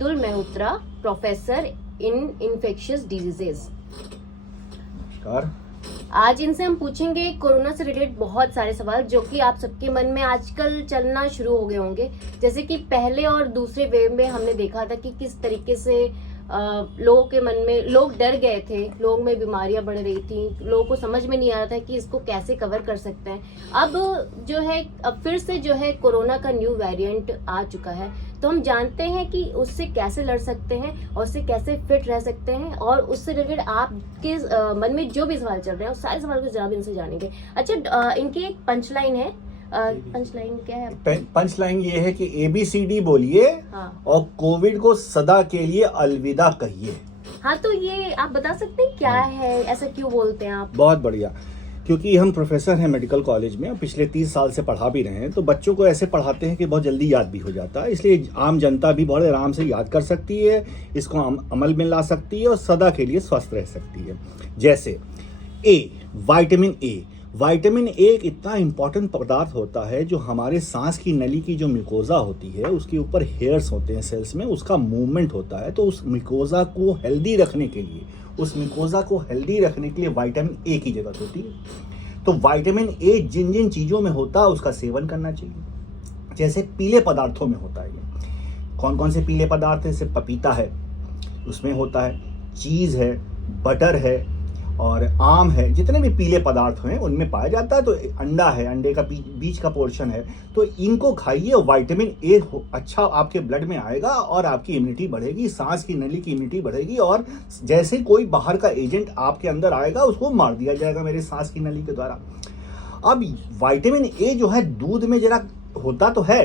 Abdul Mehrotra, professor in infectious diseases. नमस्कार। आज इनसे हम पूछेंगे कोरोना से रिलेटेड बहुत सारे सवाल जो कि आप सबके मन में आजकल चलना शुरू हो गए होंगे। जैसे कि पहले और दूसरे वेव में हमने देखा था कि किस तरीके से लोगों के मन में लोग डर गए थे, लोगों में बीमारियां बढ़ रही थी, लोगों को समझ में नहीं आ रहा था कि इसको कैसे कवर कर सकते हैं। अब जो है अब फिर से जो है कोरोना का न्यू वेरिएंट आ चुका है, तो हम जानते हैं कि उससे कैसे लड़ सकते हैं और उससे कैसे फिट रह सकते हैं, और उससे रिलेटेड आपके मन में जो भी सवाल चल रहे हैं उस सारे सवाल के जवाब इनसे जानेंगे। अच्छा, इनकी एक पंच लाइन है। पंच लाइन क्या है? पंच लाइन ये है कि ABCD बोलिए। हाँ। और कोविड को सदा के लिए अलविदा कहिए। हाँ, तो ये आप बता सकते हैं क्या है, ऐसा क्यों बोलते हैं आप? बहुत बढ़िया, क्योंकि हम प्रोफेसर हैं मेडिकल कॉलेज में, पिछले 30 साल से पढ़ा भी रहे हैं, तो बच्चों को ऐसे पढ़ाते हैं कि बहुत जल्दी याद भी हो जाता है, इसलिए आम जनता भी बहुत आराम से याद कर सकती है, इसको अमल में ला सकती है और सदा के लिए स्वस्थ रह सकती है। जैसे विटामिन ए। विटामिन ए एक इतना इंपॉर्टेंट पदार्थ होता है जो हमारे सांस की नली की जो म्यूकोजा होती है, उसके ऊपर हेयर्स होते हैं सेल्स में, उसका मूवमेंट होता है, तो उस म्यूकोजा को हेल्दी रखने के लिए विटामिन ए की जरूरत होती है। तो विटामिन ए जिन जिन चीज़ों में होता है उसका सेवन करना चाहिए। जैसे पीले पदार्थों में होता है, ये कौन कौन से पीले पदार्थ है? जैसे पपीता है, उसमें होता है, चीज़ है, बटर है और आम है, जितने भी पीले पदार्थ हैं उनमें पाया जाता है। तो अंडा है, अंडे का बीच का पोर्शन है, तो इनको खाइए। विटामिन ए अच्छा आपके ब्लड में आएगा और आपकी इम्यूनिटी बढ़ेगी, सांस की नली की इम्यूनिटी बढ़ेगी, और जैसे कोई बाहर का एजेंट आपके अंदर आएगा उसको मार दिया जाएगा मेरे सांस की नली के द्वारा। अब विटामिन ए जो है दूध में जरा होता तो है,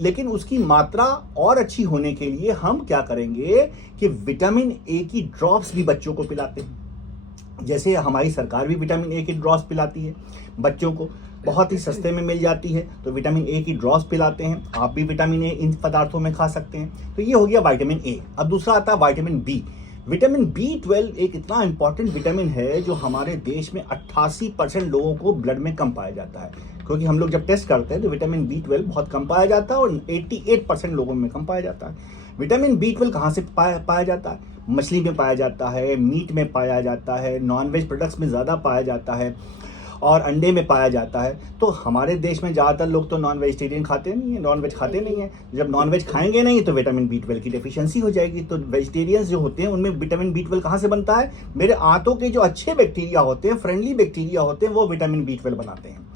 लेकिन उसकी मात्रा और अच्छी होने के लिए हम क्या करेंगे कि विटामिन ए की ड्रॉप्स भी बच्चों को पिलाते हैं। जैसे हमारी सरकार भी विटामिन ए की ड्रॉप्स पिलाती है बच्चों को, बहुत ही सस्ते में मिल जाती है, तो विटामिन ए की ड्रॉप्स पिलाते हैं। आप भी विटामिन ए इन पदार्थों में खा सकते हैं। तो ये हो गया विटामिन ए। अब दूसरा आता है विटामिन बी। विटामिन B12 एक इतना इंपॉर्टेंट विटामिन है जो हमारे देश में 88% लोगों को ब्लड में कम पाया जाता है, क्योंकि हम लोग जब टेस्ट करते हैं तो विटामिन B12 बहुत कम पाया जाता है और 88% लोगों में कम पाया जाता है। विटामिन B12 कहाँ से पाया जाता है? मछली में पाया जाता है, मीट में पाया जाता है, नॉनवेज प्रोडक्ट्स में ज़्यादा पाया जाता है और अंडे में पाया जाता है। तो हमारे देश में ज़्यादातर लोग तो नॉन वेजिटेरियन खाते नहीं है, नॉन वेज खाते नहीं है। जब नॉन वेज खाएंगे नहीं तो विटामिन B12 की डेफिशिएंसी हो जाएगी। तो वेजिटेरियंस जो होते हैं उनमें विटामिन B12 कहाँ से बनता है? मेरे आंतों के जो अच्छे बैक्टीरिया होते हैं, फ्रेंडली बैक्टीरिया होते हैं, वो विटामिन B12 बनाते हैं।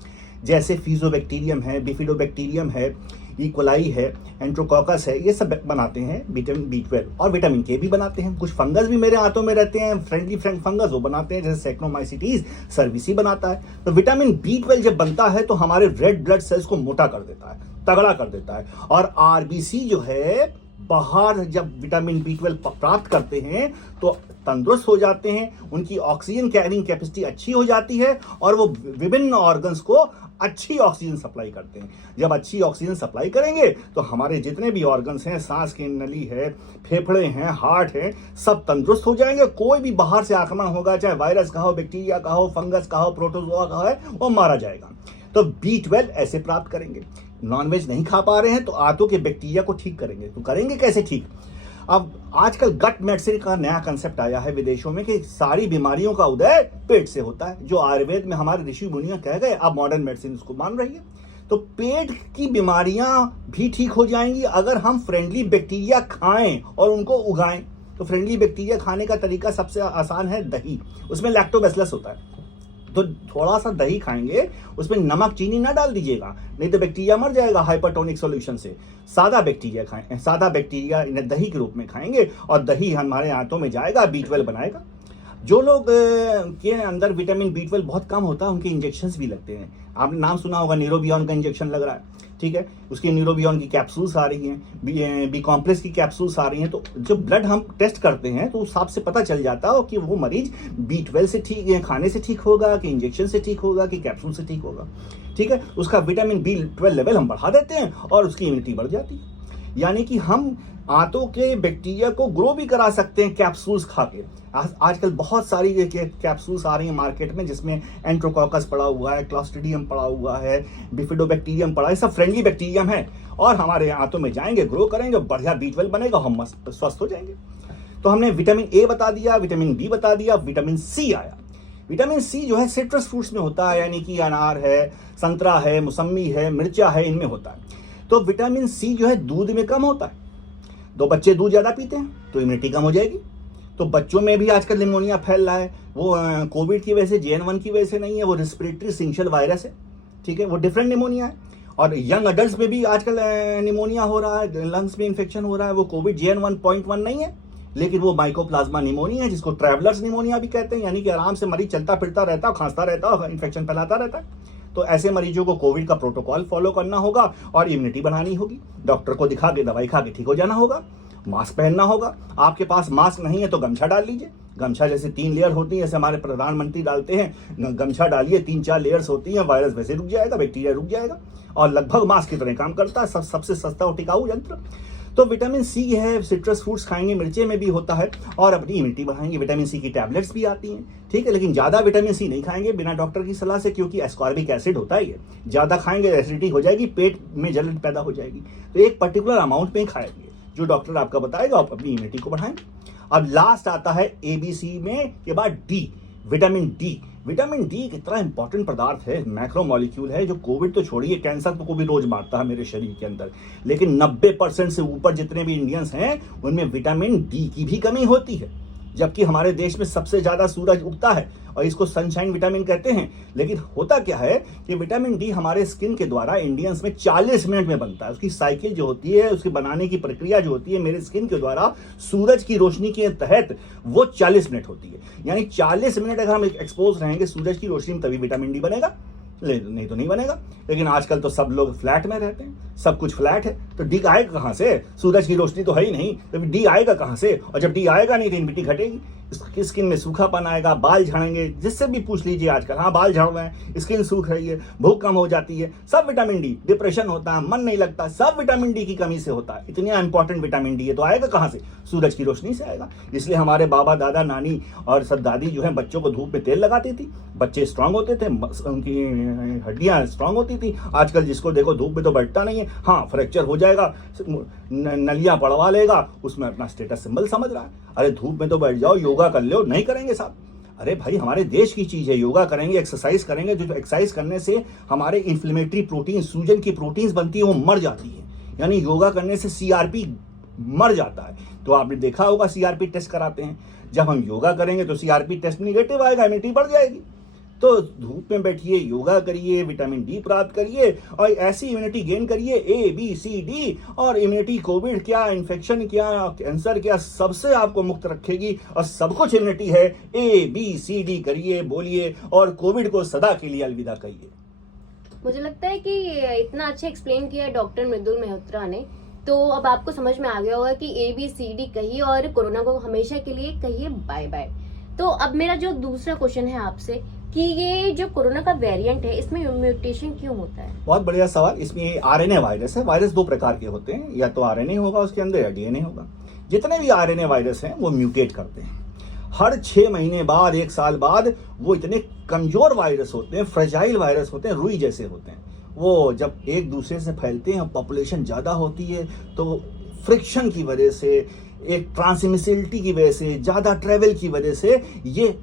जैसे फिजोबैक्टीरियम है, बिफिडोबैक्टीरियम है, इकोलाई है, एंट्रोकोकस है, ये सब बनाते हैं विटामिन B12। और विटामिन के भी बनाते हैं। कुछ फंगस भी मेरे हाथों में रहते हैं, फ्रेंडली फंगस, वो बनाते हैं, जैसे सेक्नोमाइसिटीज सर्विसी बनाता है। तो विटामिन B12 जब बनता है तो हमारे रेड ब्लड सेल्स को मोटा कर देता है, तगड़ा कर देता है, और RBC जो है बाहर जब विटामिन B12 प्राप्त करते हैं तो तंदुरुस्त हो जाते हैं, उनकी ऑक्सीजन कैरिंग कैपेसिटी अच्छी हो जाती है और वो विभिन्न ऑर्गन्स को अच्छी ऑक्सीजन सप्लाई करते हैं। जब अच्छी ऑक्सीजन सप्लाई करेंगे तो हमारे जितने भी ऑर्गन्स हैं, सांस की नली है, फेफड़े हैं, हार्ट है, सब तंदुरुस्त हो जाएंगे। कोई भी बाहर से आक्रमण होगा, चाहे वायरस का हो, बैक्टीरिया का हो, फंगस का हो, प्रोटोजोआ का है, वो मारा जाएगा। तो B12 ऐसे प्राप्त करेंगे। नॉनवेज नहीं खा पा रहे हैं तो आंतों के बैक्टीरिया को ठीक करेंगे। तो करेंगे कैसे ठीक? अब आजकल गट मेडिसिन का नया कंसेप्ट आया है विदेशों में कि सारी बीमारियों का उदय पेट से होता है, जो आयुर्वेद में हमारे ऋषि मुनियां कह गए, अब मॉडर्न मेडिसिन उसको मान रही है। तो पेट की बीमारियां भी ठीक हो जाएंगी अगर हम फ्रेंडली बैक्टीरिया खाएं और उनको उगाएं। तो फ्रेंडली बैक्टीरिया खाने का तरीका सबसे आसान है दही, उसमें लैक्टोबैसिलस होता है। तो थोड़ा सा दही खाएंगे, उसमें नमक चीनी ना डाल दीजिएगा, नहीं तो बैक्टीरिया मर जाएगा हाइपरटोनिक सॉल्यूशन से। सादा बैक्टीरिया खाएं, सादा बैक्टीरिया दही के रूप में खाएंगे और दही हमारे आंतों में जाएगा, B12 बनाएगा। जो लोग के अंदर विटामिन B12 बहुत कम होता है उनके इंजेक्शंस भी लगते हैं। आपने नाम सुना होगा, न्यूरोबियन का इंजेक्शन लग रहा है, ठीक है, उसकी न्यूरोबियन की कैप्सूल्स आ रही हैं, बी कॉम्प्लेक्स की कैप्सूल्स आ रही हैं। तो जो ब्लड हम टेस्ट करते हैं तो उस हिसाब से पता चल जाता है कि वो मरीज B12 से ठीक खाने से ठीक होगा कि इंजेक्शन से ठीक होगा कि कैप्सूल से ठीक होगा, ठीक है। उसका विटामिन B12 लेवल हम बढ़ा देते हैं और उसकी इम्यूनिटी बढ़ जाती है। यानी कि हम आंतों के बैक्टीरिया को ग्रो भी करा सकते हैं कैप्सूल्स खा के। आजकल बहुत सारी कैप्सूल्स आ रही हैं मार्केट में, जिसमें एंट्रोकॉकस पड़ा हुआ है, क्लॉस्ट्रिडियम पड़ा हुआ है, बिफिडोबैक्टीरियम पड़ा है, सब फ्रेंडली बैक्टीरियम है और हमारे आंतों में जाएंगे, ग्रो करेंगे, बढ़िया B12 बनेगा, हम मस्त स्वस्थ हो जाएंगे। तो हमने विटामिन ए बता दिया, विटामिन बी बता दिया, विटामिन सी आया। विटामिन सी जो है सिट्रस फ्रूट्स में होता है, यानी कि अनार है, संतरा है, मौसम्मी है, मिर्चा है, इनमें होता है। तो विटामिन सी जो है दूध में कम होता है। तो बच्चे दूध ज़्यादा पीते हैं तो इम्यूनिटी कम हो जाएगी। तो बच्चों में भी आजकल निमोनिया फैल रहा है, वो कोविड की वजह से, JN1 की वजह से नहीं है, वो रेस्पिरेटरी सिंशियल वायरस है, ठीक है, वो डिफरेंट निमोनिया है। और यंग अडल्ट में भी आजकल निमोनिया हो रहा है, लंग्स में इन्फेक्शन हो रहा है, वो कोविड JN1.1 नहीं है, लेकिन वो माइकोप्लाज्मा निमोनिया है, जिसको ट्रैवलर्स निमोनिया भी कहते हैं, यानी कि आराम से मरीज चलता फिरता रहता है, खांसता रहता है, इन्फेक्शन फैलाता रहता है। तो ऐसे मरीजों को कोविड का प्रोटोकॉल फॉलो करना होगा और इम्यूनिटी बढ़ानी होगी, डॉक्टर को दिखा के दवाई खा के ठीक हो जाना होगा, मास्क पहनना होगा। आपके पास मास्क नहीं है तो गमछा डाल लीजिए, गमछा जैसे 3 लेयर होती है, जैसे हमारे प्रधानमंत्री डालते हैं, गमछा डालिए, 3-4 लेयर्स होती हैं, वायरस वैसे रुक जाएगा, बैक्टीरिया रुक जाएगा और लगभग मास्क की तरह काम करता है, सबसे सस्ता और टिकाऊ यंत्र। तो विटामिन सी है, सिट्रस फ्रूट्स खाएंगे, मिर्चे में भी होता है और अपनी इम्यूनिटी बढ़ाएंगे। विटामिन सी की टैबलेट्स भी आती हैं, ठीक है, लेकिन ज़्यादा विटामिन सी नहीं खाएंगे बिना डॉक्टर की सलाह से, क्योंकि एस्कॉर्बिक एसिड होता है, ये ज़्यादा खाएंगे एसिडिटी हो जाएगी, पेट में जलन पैदा हो जाएगी। तो एक पर्टिकुलर अमाउंट में खाएंगे, जो डॉक्टर आपका बताएगा, आप अपनी इम्यूनिटी को बढ़ाएंगे। अब लास्ट आता है ABC में के बाद D, vitamin D. Vitamin D कितना इंपॉर्टेंट पदार्थ है, मैक्रो मॉलिक्यूल है, जो कोविड तो छोड़िए, कैंसर को भी रोज मारता है मेरे शरीर के अंदर, लेकिन 90% से ऊपर जितने भी इंडियंस हैं उनमें विटामिन डी की भी कमी होती है। जबकि हमारे देश में सबसे ज्यादा सूरज उगता है और इसको सनशाइन विटामिन कहते हैं, लेकिन होता क्या है कि विटामिन डी हमारे स्किन के द्वारा इंडियंस में 40 मिनट में बनता है। उसकी साइकिल जो होती है, उसके बनाने की प्रक्रिया जो होती है मेरे स्किन के द्वारा सूरज की रोशनी के तहत, वो 40 मिनट होती है। यानी 40 मिनट अगर हम एक्सपोज रहेंगे सूरज की रोशनी में, तभी विटामिन डी बनेगा, नहीं तो नहीं बनेगा। लेकिन आजकल तो सब लोग फ्लैट में रहते हैं, सब कुछ फ्लैट है, तो डी आएगा कहाँ से? सूरज की रोशनी तो है ही नहीं, तो डी आएगा कहाँ से? और जब डी आएगा नहीं तो इम्यूनिटी घटेगी, स्किन में सूखापन आएगा, बाल झड़ेंगे, जिससे भी पूछ लीजिए आजकल, हाँ बाल झड़ रहे हैं, स्किन सूख रही है, भूख कम हो जाती है, सब विटामिन डी। डिप्रेशन होता है, मन नहीं लगता, सब विटामिन डी की कमी से होता है। इतना इंपॉर्टेंट विटामिन डी है, तो आएगा कहाँ से? सूरज की रोशनी से आएगा। इसलिए हमारे बाबा, दादा, नानी और सब दादी जो है बच्चों को धूप में तेल लगाती थी, बच्चे स्ट्रांग होते थे, उनकी हड्डियां स्ट्रांग होती थी। आजकल जिसको देखो धूप में तो बैठता नहीं है, हाँ फ्रैक्चर हो जाएगा, नलियां पड़वा लेगा, उसमें अपना स्टेटस सिंबल समझ रहा है। अरे धूप में तो बैठ जाओ, योगा कर लो, नहीं करेंगे साहब। अरे भाई हमारे देश की चीज है, योगा करेंगे, एक्सरसाइज करेंगे, जो एक्सरसाइज करने से हमारे इन्फ्लेमेटरी प्रोटीन, सूजन की प्रोटीन्स बनती है, वो मर जाती है। यानी योगा करने से CRP मर जाता है। तो आपने देखा होगा CRP टेस्ट कराते हैं, जब हम योगा करेंगे तो CRP टेस्ट निगेटिव आएगा, इम्यूनिटी बढ़ जाएगी। तो धूप में बैठिए, योगा करिए, विटामिन डी प्राप्त करिए और ऐसी इम्यूनिटी गेन करिए, ABCD। और इम्यूनिटी कोविड क्या, इन्फेक्शन क्या, कैंसर क्या, सबसे आपको मुक्त रखेगी और सब कुछ इम्यूनिटी है। ABCD करिए, बोलिए और कोविड को सदा के लिए अलविदा कहिए। मुझे लगता है कि इतना अच्छा एक्सप्लेन किया डॉक्टर मृदुल मेहरोत्रा ने, तो अब आपको समझ में आ गया होगा कि ABCD कहिए और कोरोना को हमेशा के लिए कहिए बाय बाय। तो अब मेरा जो दूसरा क्वेश्चन है आपसे कि ये जो कोरोना का वेरिएंट है, इसमें म्यूटेशन क्यों होता है? बहुत बढ़िया सवाल। इसमें RNA वायरस है। वायरस 2 प्रकार के होते हैं, या तो RNA होगा उसके अंदर या DNA होगा। जितने भी RNA वायरस हैं वो म्यूटेट करते हैं। हर 6 महीने बाद, 1 साल बाद वो इतने कमजोर वायरस होते हैं, फ्रेजाइल वायरस होते हैं, रुई जैसे होते हैं। वो जब एक दूसरे से फैलते हैं, पॉपुलेशन ज़्यादा होती है, तो फ्रिक्शन की वजह से, एक ट्रांसमिसिबिलिटी की वजह से, ज़्यादा ट्रेवल की वजह से ये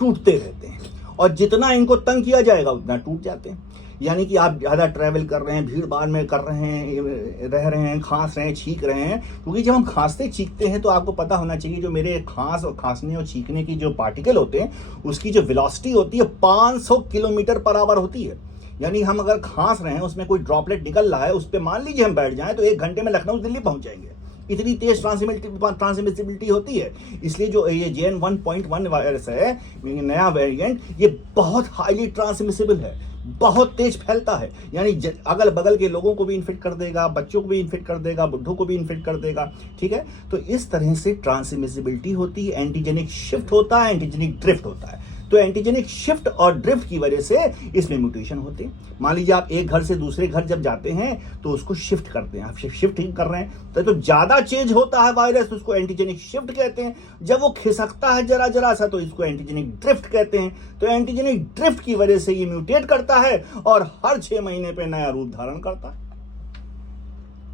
टूटते रहते हैं और जितना इनको तंग किया जाएगा उतना टूट जाते हैं। यानी कि आप ज़्यादा ट्रैवल कर रहे हैं, भीड़ भाड़ में कर रहे हैं, रह रहे हैं, खांस रहे हैं, छींक रहे हैं, क्योंकि जब हम खांसते छींकते हैं तो आपको पता होना चाहिए जो मेरे खांस और खांसने और छींकने की जो पार्टिकल होते हैं उसकी जो वेलोसिटी होती है 500 किलोमीटर पर आवर होती है। यानी हम अगर खांस रहे हैं, उसमें कोई ड्रॉपलेट निकल रहा है, उस पर मान लीजिए हम बैठ जाएं तो 1 घंटे में लखनऊ दिल्ली पहुंच जाएंगे, इतनी तेज ट्रांसमिसिबिलिटी होती है। इसलिए जो ये JN1.1 वायरस है, नया वेरिएंट, ये बहुत हाईली ट्रांसमिसिबल है, बहुत तेज फैलता है। यानी अगल बगल के लोगों को भी इन्फेक्ट कर देगा, बच्चों को भी इन्फेक्ट कर देगा, बुढ़ों को भी इन्फेक्ट कर देगा, ठीक है। तो इस तरह से ट्रांसमिसिबिलिटी होती है, एंटीजेनिक शिफ्ट होता है, एंटीजेनिक ड्रिफ्ट होता है। तो एंटीजेनिक शिफ्ट और ड्रिफ्ट की वजह से इसमें म्यूटेशन होते हैं। मान लीजिए आप एक घर से दूसरे घर जब जाते हैं तो उसको शिफ्ट करते हैं, आप शिफ्टिंग कर रहे हैं तो ज्यादा चेंज होता है वायरस, तो उसको एंटीजेनिक शिफ्ट कहते हैं। जब वो खिसकता है जरा जरा सा तो इसको एंटीजेनिक ड्रिफ्ट कहते हैं। तो एंटीजेनिक ड्रिफ्ट की वजह से ये म्यूटेट करता है और हर 6 महीने पे नया रूप धारण करता है।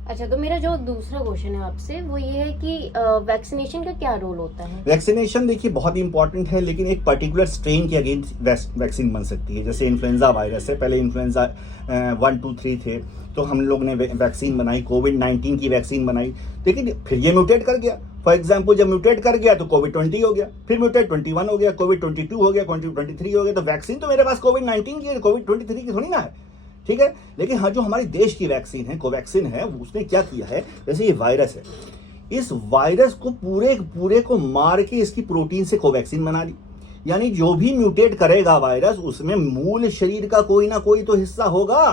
अच्छा, तो मेरा जो दूसरा क्वेश्चन है आपसे वो ये है कि वैक्सीनेशन का क्या रोल होता है? वैक्सीनेशन देखिए बहुत इंपॉर्टेंट है, लेकिन एक पर्टिकुलर स्ट्रेन के अगेंस्ट वैक्सीन बन सकती है। जैसे इन्फ्लुएंजा वायरस है, पहले इन्फ्लुएंजा 1, 2, 3 थे, तो हम लोग ने वैक्सीन बनाई, कोविड-19 की वैक्सीन बनाई, लेकिन फिर ये म्यूटेट कर गया। फॉर एग्जाम्पल जब म्यूटेट कर गया तो कोविड-20 हो गया, फिर म्यूटेट 21 हो गया, कोविड-22 हो गया, कोविड-23 हो गया। तो वैक्सीन तो मेरे पास कोविड-19 की है, कोविड-23 की थोड़ी ना है, ठीक है। लेकिन हाँ, जो हमारे देश की वैक्सीन है, कोवैक्सीन है, उसने क्या किया है, जैसे ये वायरस है, इस वायरस को पूरे को मार के इसकी प्रोटीन से कोवैक्सीन बना दी। यानी जो भी म्यूटेट करेगा वायरस, उसमें मूल शरीर का कोई ना कोई तो हिस्सा होगा।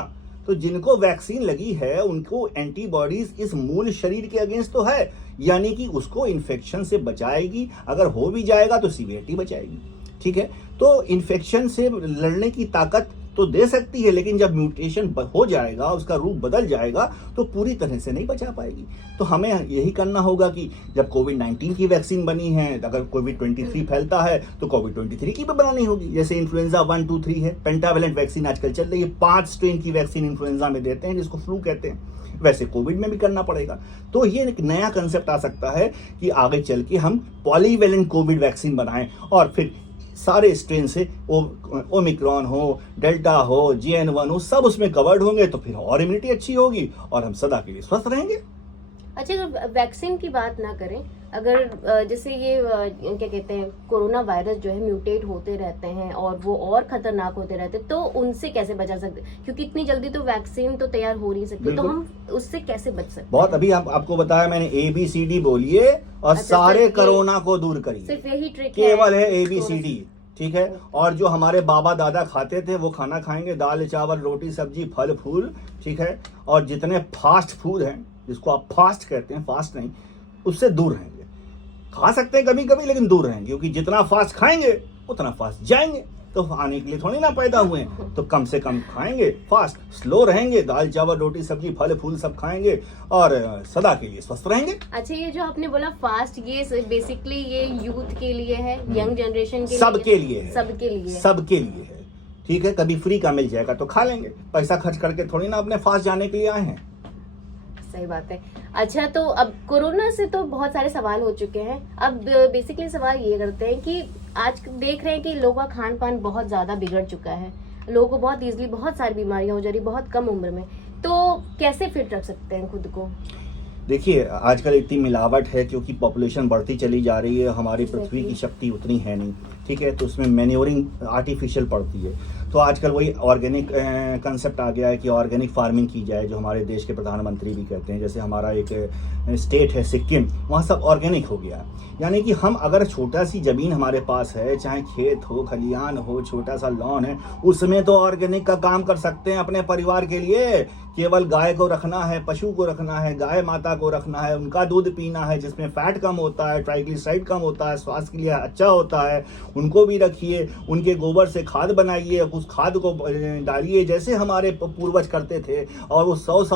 तो जिनको वैक्सीन लगी है उनको एंटीबॉडीज इस मूल शरीर के अगेंस्ट तो है, यानी कि उसको इन्फेक्शन से बचाएगी। अगर हो भी जाएगा तो सीवियरिटी बचाएगी, ठीक है। तो इन्फेक्शन से लड़ने की ताकत तो दे सकती है, लेकिन जब म्यूटेशन हो जाएगा, उसका रूप बदल जाएगा, तो पूरी तरह से नहीं बचा पाएगी। तो हमें यही करना होगा कि जब कोविड-19 की वैक्सीन बनी है, अगर कोविड-23 फैलता है तो कोविड-23 की भी बनानी होगी। जैसे इन्फ्लुएंजा 1, 2, 3 है, पेंटावेलेंट वैक्सीन आजकल चल रही है, 5 स्ट्रेन की वैक्सीन इन्फ्लुएंजा में देते हैं, जिसको फ्लू कहते हैं। वैसे कोविड में भी करना पड़ेगा। तो ये एक नया कंसेप्ट आ सकता है कि आगे चल के हम पॉलीवेलेंट कोविड वैक्सीन बनाएं और फिर सारे स्ट्रेन से ओमिक्रॉन हो, डेल्टा हो, JN1 हो, सब उसमें कवर्ड होंगे, तो फिर और इम्यूनिटी अच्छी होगी और हम सदा के लिए स्वस्थ रहेंगे। अच्छा, अगर वैक्सीन की बात ना करें, अगर जैसे ये क्या कहते हैं, कोरोना वायरस जो है म्यूटेट होते रहते हैं और वो और खतरनाक होते रहते हैं, तो उनसे कैसे बचा सकते हैं? क्योंकि इतनी जल्दी तो वैक्सीन तो तैयार हो नहीं सकती, तो हम उससे कैसे बच सकते हैं? बहुत अभी आपको बताया मैंने, ABCD बोलिए और अच्छा, सारे कोरोना को दूर करिए। सिर्फ यही ट्रिक केवल है ABCD, ठीक है। और जो हमारे बाबा दादा खाते थे वो खाना खाएंगे, दाल चावल रोटी सब्जी फल फूल, ठीक है। और जितने फास्ट फूड हैं, जिसको आप फास्ट कहते हैं, फास्ट नहीं, उससे दूर रहेंगे। खा सकते हैं कभी कभी, लेकिन दूर रहेंगे, क्योंकि जितना फास्ट खाएंगे उतना फास्ट जाएंगे। तो आने के लिए थोड़ी ना पैदा हुए हैं, तो कम से कम खाएंगे, फास्ट स्लो रहेंगे, दाल चावल रोटी सब्जी फल फूल सब खाएंगे और सदा के लिए स्वस्थ रहेंगे। अच्छा, ये जो आपने बोला फास्ट, ये बेसिकली ये यूथ के लिए है, यंग जनरेशन के सबके लिए है, सबके लिए है, ठीक है। कभी फ्री का मिल जाएगा तो खा लेंगे, पैसा खर्च करके थोड़ी ना अपने फास्ट जाने के लिए आए हैं। सही बात है। अच्छा, तो अब कोरोना से तो बहुत सारे सवाल हो चुके हैं। अब बेसिकली सवाल ये करते हैं कि आज देख रहे हैं कि लोगों का खान पान बहुत ज्यादा बिगड़ चुका है, लोगों को बहुत इजीली बहुत सारी बीमारियां हो जा रही बहुत कम उम्र में, तो कैसे फिट रख सकते हैं खुद को? देखिए, आजकल इतनी मिलावट है क्योंकि पॉपुलेशन बढ़ती चली जा रही है, हमारी पृथ्वी की शक्ति उतनी है नहीं, ठीक है। तो उसमें मैन्योरिंग आर्टिफिशियल पड़ती है। तो आजकल वही ऑर्गेनिक कंसेप्ट आ गया है कि ऑर्गेनिक फार्मिंग की जाए, जो हमारे देश के प्रधानमंत्री भी कहते हैं। जैसे हमारा एक स्टेट है सिक्किम, वहाँ सब ऑर्गेनिक हो गया। यानी कि हम अगर छोटा सी ज़मीन हमारे पास है, चाहे खेत हो, खलिहान हो, छोटा सा लॉन है, उसमें तो ऑर्गेनिक का काम कर सकते हैं अपने परिवार के लिए। केवल गाय को रखना है, पशु को रखना है, गाय माता को रखना है, उनका दूध पीना है जिसमें फैट कम होता है, ट्राइग्लिसराइड कम होता है, स्वास्थ्य के लिए अच्छा होता है, उनको भी रखिए। उनके गोबर से खाद बनाइए, उस खाद को डालिए जैसे हमारे पूर्वज करते थे, और वो 100